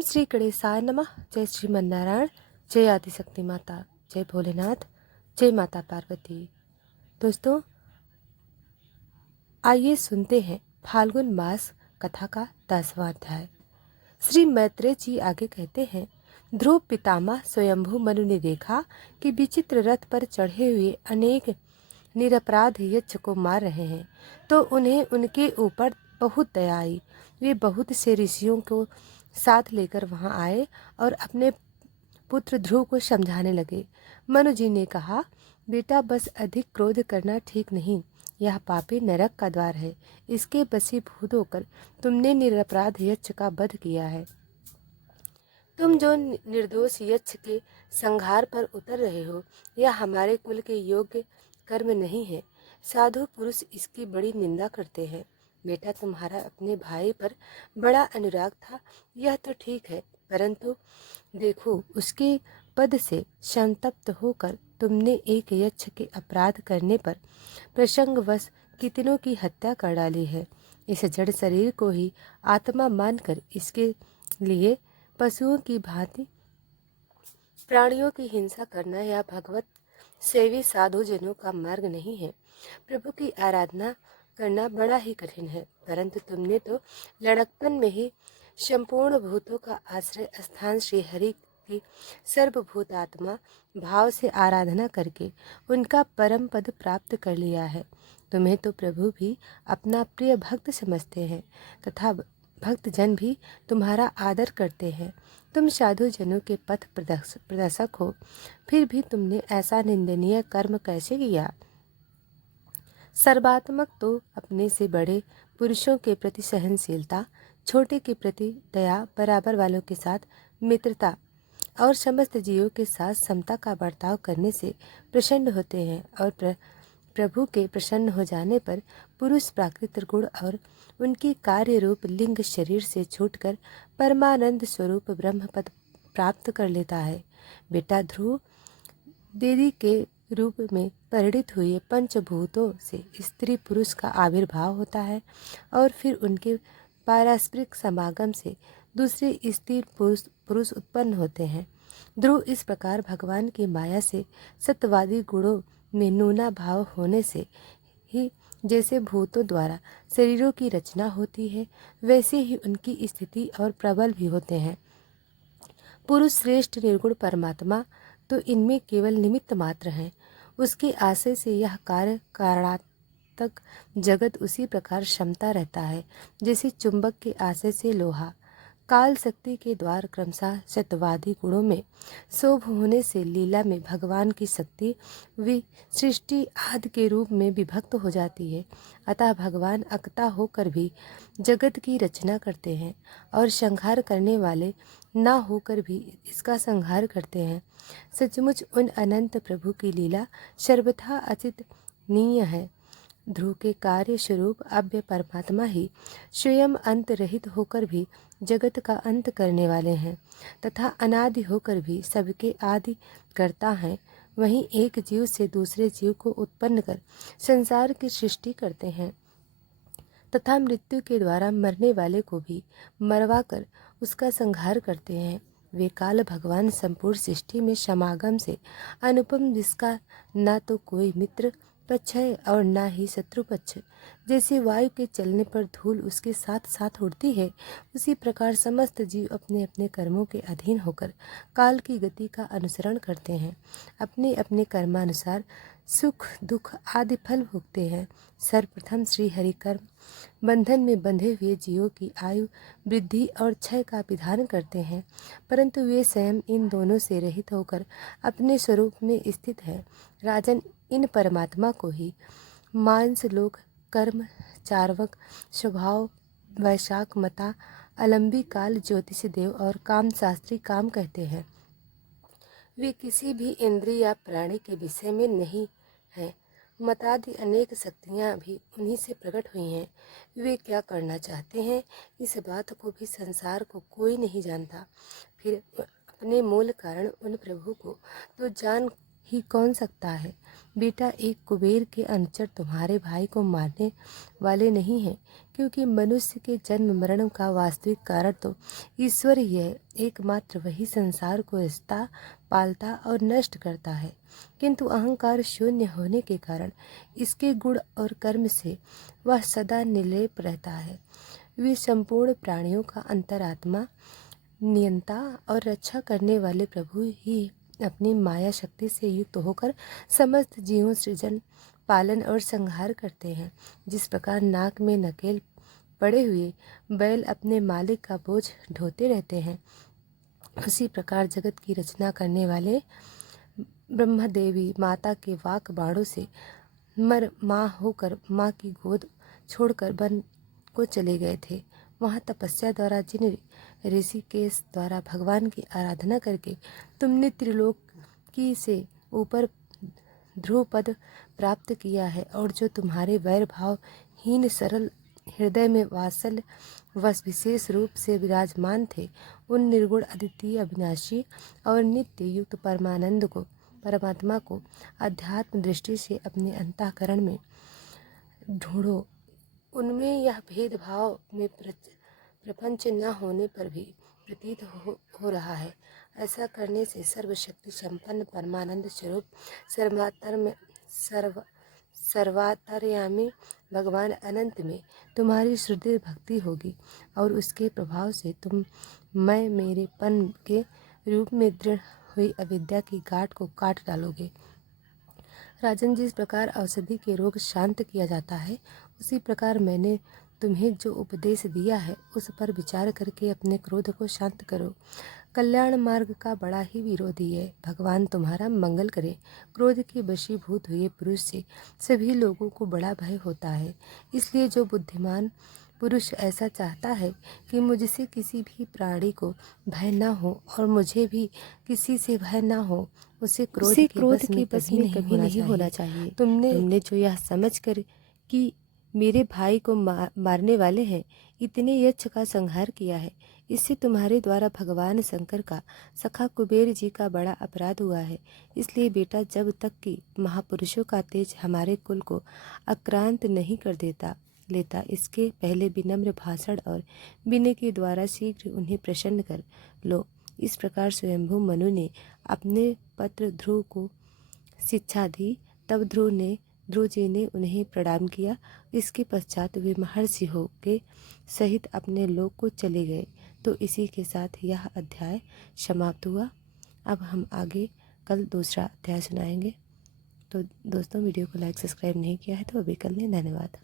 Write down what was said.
ओम श्री गणेशाय नमः। जय श्रीमन्नारायण, जय आदिशक्ति माता, जय भोलेनाथ, जय माता पार्वती। दोस्तों, आइए सुनते हैं फाल्गुन मास कथा का 10वां अध्याय। श्री मैत्रेय जी आगे कहते हैं, ध्रुव पितामह स्वयंभू मनु ने देखा कि विचित्र रथ पर चढ़े हुए अनेक निरपराध यक्ष को मार रहे हैं, तो उन्हें उनके ऊपर बहुत दया आई। वे बहुत से ऋषियों को साथ लेकर वहां आए और अपने पुत्र ध्रुव को समझाने लगे। मनु जी ने कहा, बेटा, बस अधिक क्रोध करना ठीक नहीं। यह पापी नरक का द्वार है। इसके वशीभूत होकर तुमने निरपराध यक्ष का वध किया है। तुम जो निर्दोष यक्ष के संहार पर उतर रहे हो, यह हमारे कुल के योग्य कर्म नहीं है। साधु पुरुष इसकी बड़ी निंदा करते हैं। बेटा, तुम्हारा अपने भाई पर बड़ा अनुराग था, यह तो ठीक है, परंतु देखो, उसके पद से संतप्त होकर तुमने एक यक्ष के अपराध करने पर प्रसंगवश कितनों की हत्या कर डाली है। इस जड़ शरीर को ही आत्मा मानकर इसके लिए पशुओं की भांति प्राणियों की हिंसा करना या भगवत सेवी साधु जनों का मार्ग नहीं है। प्रभु की आराधना करना बड़ा ही कठिन है, परंतु तुमने तो लड़कपन में ही संपूर्ण भूतों का आश्रय स्थान श्री हरि की सर्वभूत आत्मा भाव से आराधना करके उनका परम पद प्राप्त कर लिया है। तुम्हें तो प्रभु भी अपना प्रिय भक्त समझते हैं तथा भक्त जन भी तुम्हारा आदर करते हैं। तुम साधु जनों के पथ प्रदर्शक हो, फिर भी तुमने ऐसा निंदनीय कर्म कैसे किया? सर्वात्मक तो अपने से बड़े पुरुषों के प्रति सहनशीलता, छोटे के प्रति दया, बराबर वालों के साथ मित्रता और समस्त जीवों के साथ समता का बर्ताव करने से प्रसन्न होते हैं। और प्रभु के प्रसन्न हो जाने पर पुरुष प्राकृतिक गुण और उनकी कार्य रूप लिंग शरीर से छूटकर परमानंद स्वरूप ब्रह्म पद प्राप्त कर लेता है। बेटा ध्रुव, देवी के रूप में परिणित हुए पंचभूतों से स्त्री पुरुष का आविर्भाव होता है और फिर उनके पारस्परिक समागम से दूसरे स्त्री पुरुष उत्पन्न होते हैं। ध्रुव, इस प्रकार भगवान की माया से सत्यवादी गुणों में नूना भाव होने से ही जैसे भूतों द्वारा शरीरों की रचना होती है, वैसे ही उनकी स्थिति और प्रबल भी होते हैं। पुरुष श्रेष्ठ निर्गुण परमात्मा तो इनमें केवल निमित्त मात्र हैं। उसके आशय से यह कारणात्मक जगत उसी प्रकार क्षमता रहता है जैसे चुंबक के आशय से लोहा। काल शक्ति के द्वार क्रमशः सत्यवादी गुणों में शोभ होने से लीला में भगवान की शक्ति सृष्टि आदि के रूप में विभक्त हो जाती है। अतः भगवान अकता होकर भी जगत की रचना करते हैं और संहार करने वाले ना होकर भी इसका संहार करते हैं। सचमुच उन अनंत प्रभु की लीला सर्वथा अचिंतनीय है। ध्रुव के कार्य स्वरूप अव्यय परमात्मा ही स्वयं अंत रहित होकर भी जगत का अंत करने वाले हैं तथा अनादि होकर भी सबके आदि करता हैं। वहीं एक जीव से दूसरे जीव को उत्पन्न कर संसार की सृष्टि करते हैं तथा मृत्यु के द्वारा मरने वाले को भी मरवा कर उसका संहार करते हैं। वे काल भगवान संपूर्ण सृष्टि में समागम से अनुपम, जिसका ना तो कोई मित्र पक्ष है और ना ही शत्रु पक्ष। जैसे वायु के चलने पर धूल उसके साथ साथ उड़ती है, उसी प्रकार समस्त जीव अपने अपने कर्मों के अधीन होकर काल की गति का अनुसरण करते हैं। अपने अपने कर्मानुसार सुख दुख आदि फल भोगते हैं। सर्वप्रथम श्री हरि कर्म बंधन में बंधे हुए जीवों की आयु वृद्धि और क्षय का विधान करते हैं, परंतु वे स्वयं इन दोनों से रहित होकर अपने स्वरूप में स्थित है। राजन, इन परमात्मा को ही मांस लोक कर्म चार्वक स्वभाव वैशाख मता अलंबी काल ज्योतिष देव और काम शास्त्री काम कहते हैं। वे किसी भी इंद्रिय या प्राणी के विषय में नहीं हैं। मतादि अनेक शक्तियाँ भी उन्हीं से प्रकट हुई हैं। वे क्या करना चाहते हैं, इस बात को भी संसार को कोई नहीं जानता। फिर अपने मूल कारण उन प्रभु को तो जान ही कौन सकता है। बेटा, एक कुबेर के अनुचर तुम्हारे भाई को मारने वाले नहीं हैं, क्योंकि मनुष्य के जन्म मरण का वास्तविक कारण तो ईश्वर ही है। एकमात्र वही संसार को रचता, पालता और नष्ट करता है, किंतु अहंकार शून्य होने के कारण इसके गुण और कर्म से वह सदा निर्लेप रहता है। वे संपूर्ण प्राणियों का अंतरात्मा, नियंता और रक्षा करने वाले प्रभु ही अपनी माया शक्ति से युक्त होकर समस्त जीवों सृजन, पालन और संहार करते हैं। जिस प्रकार नाक में नकेल पड़े हुए बैल अपने मालिक का बोझ ढोते रहते हैं, उसी प्रकार जगत की रचना करने वाले ब्रह्मा देवी माता के वाक बाणों से मर माँ होकर माँ की गोद छोड़कर वन को चले गए थे। वहाँ तपस्या द्वारा जिन ऋषिकेश द्वारा भगवान की आराधना करके तुमने त्रिलोकी से ऊपर ध्रुव पद प्राप्त किया है, और जो तुम्हारे वैर भाव हीन सरल हृदय में वात्सल्य वश विशेष रूप से विराजमान थे, उन निर्गुण अद्वितीय अविनाशी और नित्य युक्त परमात्मा को अध्यात्म दृष्टि से अपने अंतःकरण में ढूंढो। उनमें यह भेदभाव में प्रपंच न होने पर भी प्रतीत हो रहा है। ऐसा करने से सर्वशक्ति संपन्न परमानंद स्वरूप सर्वातर्यामी भगवान अनंत में तुम्हारी सुदृढ़ भक्ति होगी, और उसके प्रभाव से तुम मैं मेरेपन के रूप में दृढ़ हुई अविद्या की गांठ को काट डालोगे। राजन, जिस प्रकार औषधि के रोग शांत किया जाता है, उसी प्रकार मैंने तुम्हें जो उपदेश दिया है उस पर विचार करके अपने क्रोध को शांत करो। कल्याण मार्ग का बड़ा ही विरोधी है। भगवान तुम्हारा मंगल करे। क्रोध के वशीभूत हुए पुरुष से सभी लोगों को बड़ा भय होता है। इसलिए जो बुद्धिमान पुरुष ऐसा चाहता है कि मुझसे किसी भी प्राणी को भय न हो और मुझे भी किसी से भय न हो, उसे क्रोध के बस में कभी नहीं होना चाहिए। तुमने जो यह समझकर कि मेरे भाई को मारने वाले हैं, इतने यक्ष का संहार किया है, इससे तुम्हारे द्वारा भगवान शंकर का सखा कुबेर जी का बड़ा अपराध हुआ है। इसलिए बेटा, जब तक कि महापुरुषों का तेज हमारे कुल को आक्रांत नहीं कर लेता, इसके पहले विनम्र भाषण और विनय के द्वारा शीघ्र उन्हें प्रसन्न कर लो। इस प्रकार स्वयंभू मनु ने अपने पत्र ध्रुव को शिक्षा दी। तब ध्रुव जी ने उन्हें प्रणाम किया। इसके पश्चात वे महर्षि हो के सहित अपने लोक को चले गए। तो इसी के साथ यह अध्याय समाप्त हुआ। अब हम आगे कल दूसरा अध्याय सुनाएंगे। तो दोस्तों, वीडियो को लाइक सब्सक्राइब नहीं किया है तो अभी कर लें। धन्यवाद।